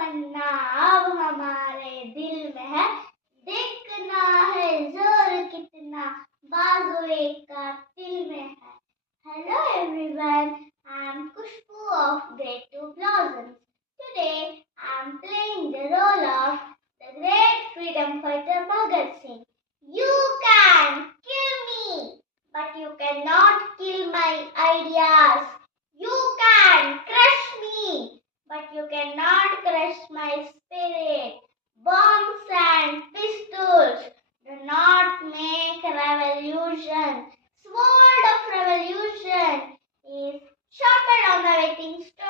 तमन्ना अब हमारे दिल में है, देखना है जोर कितना बाजुए का दिल में है. Hello everyone, I am Kushbu of Grade 2 Blossoms. Today I am playing the role of the great freedom fighter Bhagat Singh. You can kill me, but you cannot kill my ideas. You can crush me, but you cannot crush my spirit. Bombs and pistols do not make revolution. Sword of revolution is sharpened on the waiting stone.